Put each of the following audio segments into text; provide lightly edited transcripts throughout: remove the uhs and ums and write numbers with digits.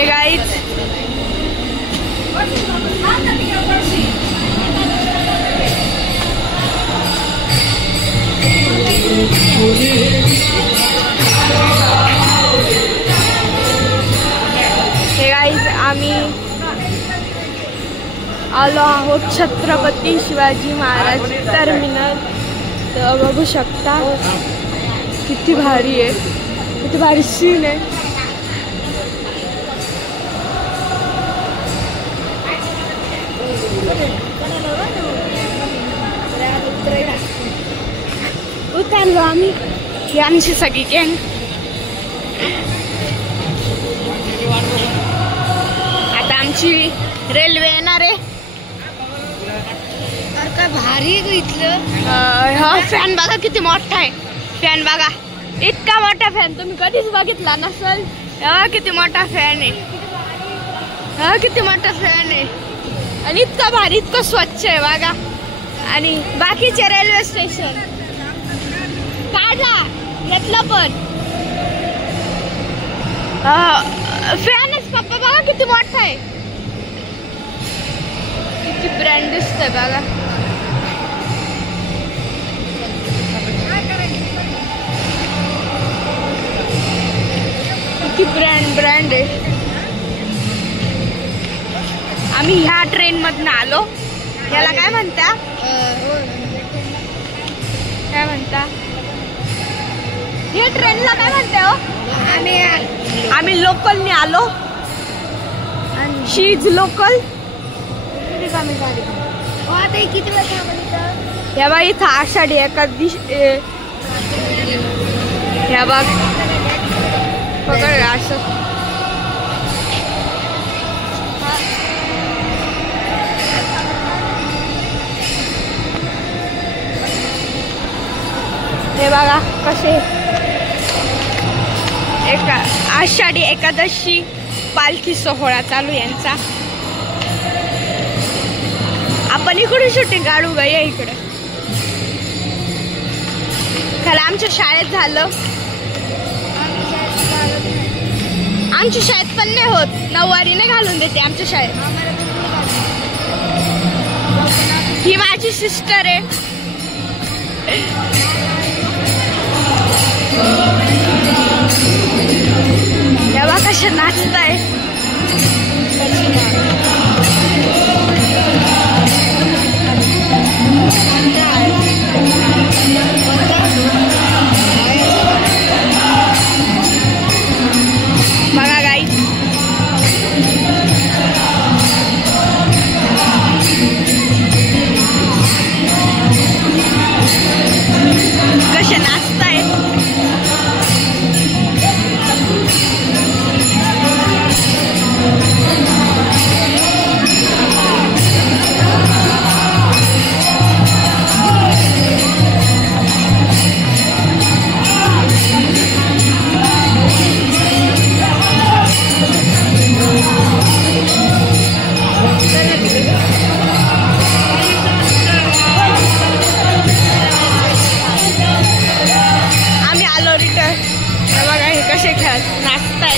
हे गाईज आम्ही आलो आहोत छत्रपती शिवाजी महाराज टर्मिनल। तर बघू शकता किती भारी आहे, किती भारी सीन आहे। उतरलो आम्ही, ही आमची सगळी गँग। आता आमची रेल्वे येणार आहे। काय भारी इथलं। हा फॅन बघा किती मोठा आहे, फॅन बघा इतका मोठा फॅन तुम्ही कधीच बघितला नसेल। हा किती मोठा फॅन आहे, हा किती मोठा फॅन आहे आणि इतका भारी, इतकं स्वच्छ आहे बघा। आणि बाकीचे रेल्वे स्टेशन काढला घेतलं पण फॅनच पप्पा बघा किती मोठा आहे, किती ब्रँड दिसतंय बघा। किती ब्रँड आहे। आम्ही ह्या ट्रेन मधून आलो, याला काय म्हणता, काय म्हणता या ट्रेनला काय म्हणते हो? आम्ही लोकलने आलो, शी इज लोकल। किती या बघ इथं आषाढी एकादशी, या बघ पकड असं। हे बघा कसे आषाढी एकादशी पालखी सोहळा चालू यांचा। आपण इकडून शूटिंग काढू ग, या इकडे। खरं आमच्या शाळेत झालं, आमच्या शाळेत पण नाही होत, नऊवारी नाही घालून देते आमच्या शाळेत। ही माझी सिस्टर आहे। तेव्हा कशा नाचताय, बघा गाई कशा नाचताय। आम्ही आलो रिटर्न, बघा हे कसे खेळत नाचताय।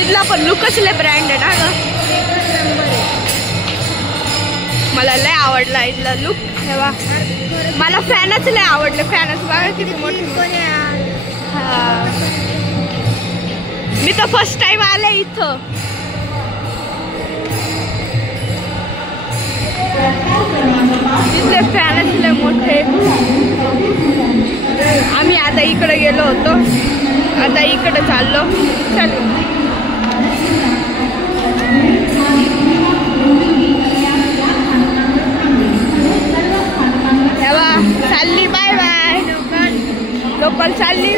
इथला पण लुकच लय ब्रँड आहे ना ग, मला लय आवडला इथला लुक। तेव्हा मला फॅनच लय आवडले, फॅनच बघा किती मोठे। हा मी तर फर्स्ट टाइम आले इथं। इथले फॅनच लय मोठे। आम्ही आता इकडे गेलो होतो, आता इकडे चाललो। चल चालली, बाय बाय। लोकल चालली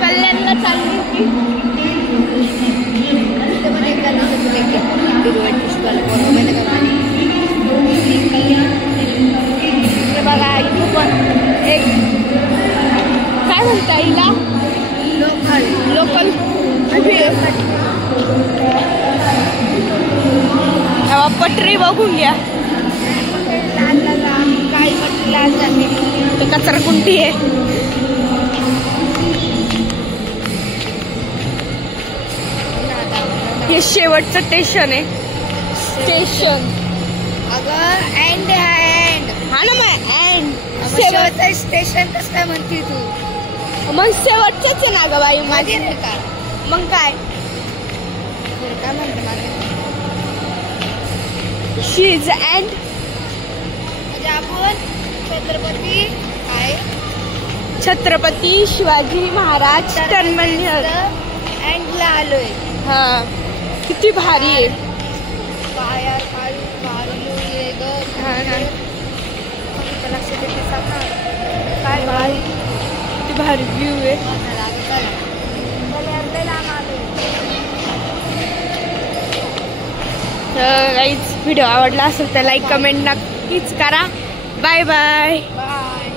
कल्याणला चालली की बघा इथं पण एक काय म्हणता हिला, लोकल पटरी बघून घ्या। ही कचराकुंडी आहे. हे शेवटचं स्टेशन आहे. स्टेशन अगं एंड एंड हा ना मग एंड शेवटचं स्टेशन कसं काय म्हणते तू? मग शेवटचंच आहे ना ग बाई मागे माझी. नाही का? मग काय बरं, काय म्हणते मागे? शी इज एंड. म्हणजे आपण छत्रपती काय छत्रपती शिवाजी महाराज टर्मिनल. एंडला आलोय. हा किती भारी आहे. काय यार, काय भारी आहे ग. हा ना. लक्ष देते सांगा. काय भारी किती भारी व्ह्यू आहे. गाईज व्हिडिओ आवडला असेल तर लाईक कमेंट नक्कीच करा. Bye bye. बाय.